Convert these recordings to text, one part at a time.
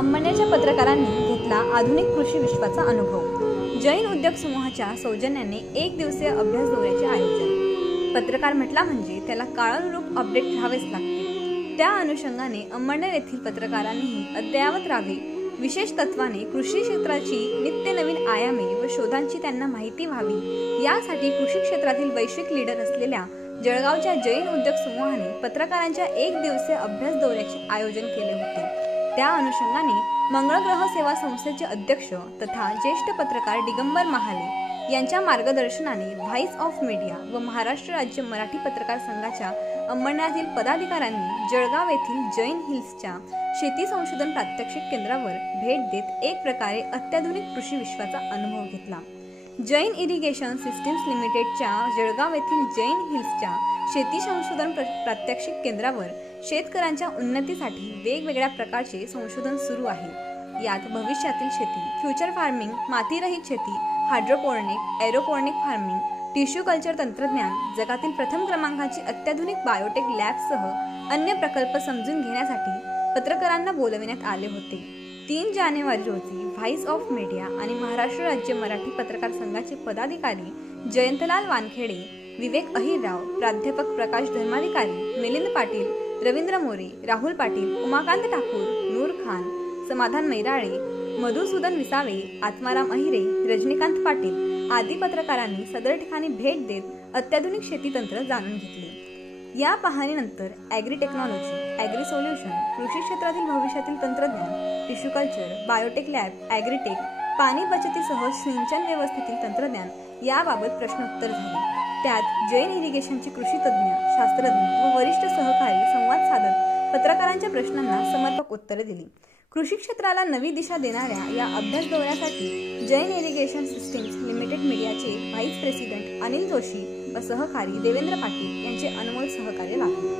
अंमळनेरच्या पत्रकारांनी घेतला आधुनिक कृषी विश्वाचा अनुभव। जैन उद्योग समूहाच्या सौजन्याने एक दिवसीय अभ्यास दौऱ्याचे आयोजन। पत्रकार म्हटला म्हणजे त्याला काळानुरूप अपडेट राहावेच लागते। त्या अनुषंगाने अंमळनेर येथील पत्रकारांनीही अद्ययावत राहावे, विशेष तत्वाने कृषी क्षेत्राची नित्य नवीन आयामे व शोधांची त्यांना माहिती व्हावी, यासाठी कृषी क्षेत्रातील वैश्विक लीडर असलेल्या जळगावच्या जैन उद्योग समूहाने पत्रकारांच्या एक दिवसीय अभ्यास दौऱ्याचे आयोजन केले होते। त्या अनुषंगाने मंगळ ग्रह सेवा संस्थेचे अध्यक्ष तथा ज्येष्ठ पत्रकार दिगंबर महाले यांच्या मार्गदर्शनाने व्हॉइस ऑफ मीडिया व महाराष्ट्र राज्य मराठी पत्रकार संघाच्या अंमळनेरातील पदाधिकाऱ्यांनी जळगाव येथील जैन हिल्सच्या शेती संशोधन प्रात्यक्षिक केंद्रावर भेट देत एक प्रकारे अत्याधुनिक कृषी विश्वाचा अनुभव घेतला। जैन इरिगेशन सिस्टीम्स लिमिटेडच्या जळगाव येथील जैन हिल्सच्या शेती संशोधन प्रात्यक्षिक केंद्रावर शेतकऱ्यांच्या उन्नतीसाठी वेगवेगळ्या प्रकारचे संशोधन सुरू आहे। यात भविष्यातील शेती, फ्युचर फार्मिंग, मातीरहित शेती, hydroponic, aeroponic farming, tissue culture तंत्रज्ञान, जगातील प्रथम क्रमांकाची अत्याधुनिक बायोटेक लॅबसह अन्य प्रकल्प समजून घेण्यासाठी पत्रकारांना बोलविण्यात आले होते। 3 जानेवारी रोजी व्हॉइस ऑफ मीडिया आणि महाराष्ट्र राज्य मराठी पत्रकार संघाचे पदाधिकारी जयंतलाल वानखेडे, विवेक अहिरराव, प्राध्यापक प्रकाश धर्माधिकारी, मिलिंद पाटील, रवींद्र मोरे, राहुल पाटील, उमाकांत ठाकूर, नूर खान, समाधान मैराळे, मधुसूदन विसावे, आत्माराम अहिरे, रजनीकांत पाटील आदी पत्रकारांनी सदर ठिकाणी भेट देत अत्याधुनिक शेती तंत्र जाणून घेतले। या पाहणीनंतर ॲग्री टेक्नॉलॉजी, ॲग्री सोल्युशन, कृषी क्षेत्रातील भविष्यातील तंत्रज्ञान, tissue culture, biotech lab, agritech, पाणी बचतीसह सिंचन व्यवस्थेतील तंत्रज्ञान याबाबत प्रश्नोत्तर झाले। त्यात जैन इरिगेशनचे कृषी तज्ज्ञ, शास्त्रज्ञ व वरिष्ठ सहकारी संवाद साधत पत्रकारांच्या प्रश्नांना समर्पक उत्तरे दिली। कृषी क्षेत्राला नवी दिशा देणाऱ्या या अभ्यास दौऱ्यासाठी जैन इरिगेशन सिस्टीम्स लिमिटेड मीडियाचे व्हाईस प्रेसिडेंट अनिल जोशी व सहकारी देवेंद्र पाटील यांचे अनमोल सहकार्य लाभले।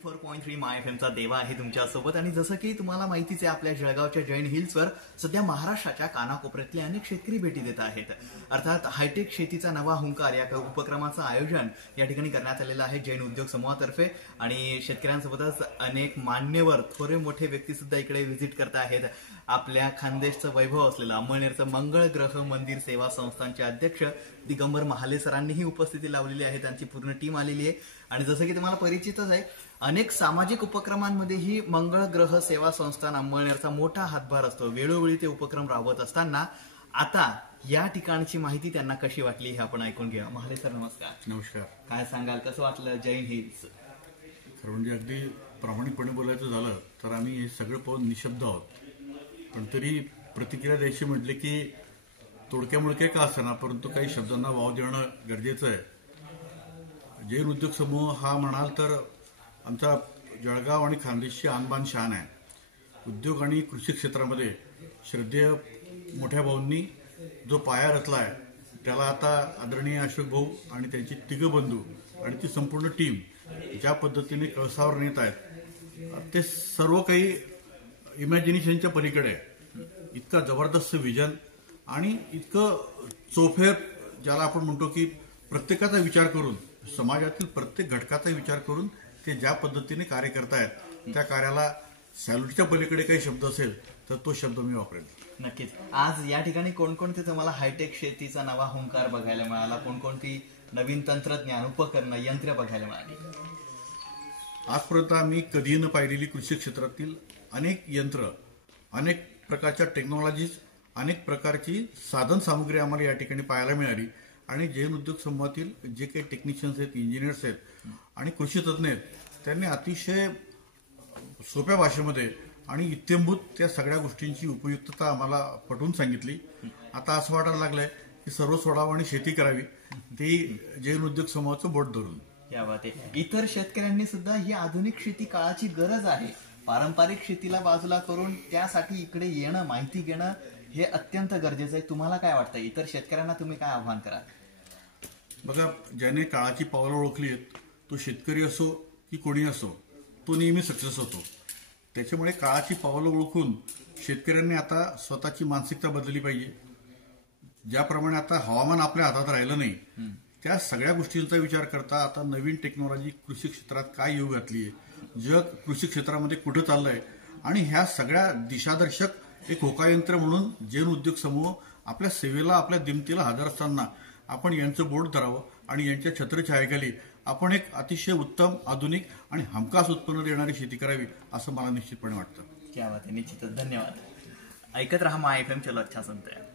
4.3 माय एफएमचा देवा आहे तुमच्यासोबत। आणि जसं की तुम्हाला माहितीच आहे, आपल्या जळगावच्या जैन हिल्सवर सध्या महाराष्ट्राच्या कानाकोपऱ्यातले अनेक शेतकरी भेटी देत आहेत। अर्थात हायटेक शेतीचा नवा हुंकार या उपक्रमाचं आयोजन या ठिकाणी करण्यात आलेलं आहे जैन उद्योग समूहातर्फे। आणि शेतकऱ्यांसोबतच अनेक मान्यवर थोरे मोठे व्यक्ती सुद्धा इकडे व्हिजिट करत आहेत। आपल्या खानदेशचं वैभव असलेलं अंमळनेरचं मंगळ ग्रह मंदिर सेवा संस्थांचे अध्यक्ष दिगंबर महाले सरांनीही उपस्थिती लावलेली आहे, त्यांची पूर्ण टीम आलेली आहे। आणि जसं की तुम्हाला परिचितच आहे, अनेक सामाजिक उपक्रमांमध्येही मंगळ ग्रह सेवा संस्थान अंमळनेरचा मोठा हातभार असतो। वेळोवेळी ते उपक्रम राबवत असताना आता या ठिकाणची माहिती त्यांना कशी वाटली हे आपण ऐकून घेऊया। महाले सर, नमस्कार। नमस्कार। काय सांगाल, कसं वाटलं जैन हिल्स? खरं म्हणजे अगदी प्रामाणिकपणे बोलायचं झालं तर आम्ही हे सगळं पाहून निशब्द आहोत, पण तरी प्रतिक्रिया द्यायची म्हटले की तोडक्या मुळक्या का असताना परंतु काही शब्दांना वाव देणं गरजेचं आहे। जैन उद्योग समूह हा म्हणाल तर आमचा जळगाव आणि खानदेशची आणबाण शान आहे। उद्योग आणि कृषी क्षेत्रामध्ये श्रद्धेय मोठ्या भाऊंनी जो पाया रचला आहे त्याला आता आदरणीय अशोक भाऊ आणि त्यांची तिघं बंधू आणि ती संपूर्ण टीम ज्या पद्धतीने कळसावर नेत आहेत ते सर्व काही इमॅजिनेशनच्या पलीकडे आहे। इतका जबरदस्त विजन आणि इतकं चोफेर, ज्याला आपण म्हणतो की प्रत्येकाचा विचार करून, समाजातील प्रत्येक घटकाचा विचार करून ते ज्या पद्धतीने कार्य करतायत त्या कार्याला सॅल्यूटच्या पलीकडे काही शब्द असेल तर तो शब्द मी वापरेन। नक्कीच। आज या ठिकाणी कोणकोणते तुम्हाला हायटेक शेतीचा नवा हुंकार बघायला मिळाला? कोणकोणती नवीन तंत्रज्ञान, उपकरणं, यंत्र बघायला मिळाली? आजपर्यंत आम्ही कधीही न पाहिलेली कृषी क्षेत्रातील अनेक यंत्र, अनेक प्रकारच्या टेक्नॉलॉजीज, अनेक प्रकारची साधन सामुग्री आम्हाला या ठिकाणी पाहायला मिळाली। आणि जैन उद्योग समूहातील जे काही टेक्निशियन्स आहेत, इंजिनियर्स आहेत आणि कृषी तज्ज्ञ आहेत, त्यांनी अतिशय सोप्या भाषेमध्ये आणि इत्यंभूत त्या सगळ्या गोष्टींची उपयुक्तता आम्हाला पटवून सांगितली। आता असं वाटायला लागलंय की सर्व सोडावं आणि शेती करावी, ती जैन उद्योग समूहाचं बोट धरून। या बात आहे। इतर शेतकऱ्यांनी सुद्धा ही आधुनिक शेती काळाची गरज आहे, पारंपरिक शेतीला बाजूला करून त्यासाठी इकडे येणं, माहिती घेणं हे अत्यंत गरजेचं आहे। तुम्हाला काय वाटतं, इतर शेतकऱ्यांना तुम्ही काय आव्हान कराल? बघा, ज्याने काळाची पावलं ओळखली आहेत तो शेतकरी असो की कोणी असो तो नेहमी सक्सेस होतो। त्याच्यामुळे काळाची पावलं ओळखून शेतकऱ्यांनी आता स्वतःची मानसिकता बदलली पाहिजे। ज्याप्रमाणे आता हवामान आपल्या हातात राहिलं नाही त्या सगळ्या गोष्टींचा विचार करता आता नवीन टेक्नॉलॉजी कृषी क्षेत्रात काय येऊ घातली आहे, जग कृषी क्षेत्रामध्ये कुठं चाललंय आणि ह्या सगळ्या दिशादर्शक एक होकायंत्र म्हणून जैन उद्योग समूह आपल्या सेवेला, आपल्या दिमतीला हजर असताना आपण यांचं बोर्ड धरावं आणि यांच्या छत्रछायेखाली आपण एक अतिशय उत्तम, आधुनिक आणि हमखास उत्पन्न देणारी शेती करावी असं मला निश्चितपणे वाटतं. क्या बात आहे, निश्चितच. धन्यवाद. ऐकत रहा माय FM. चलो अच्छा सुनते हैं.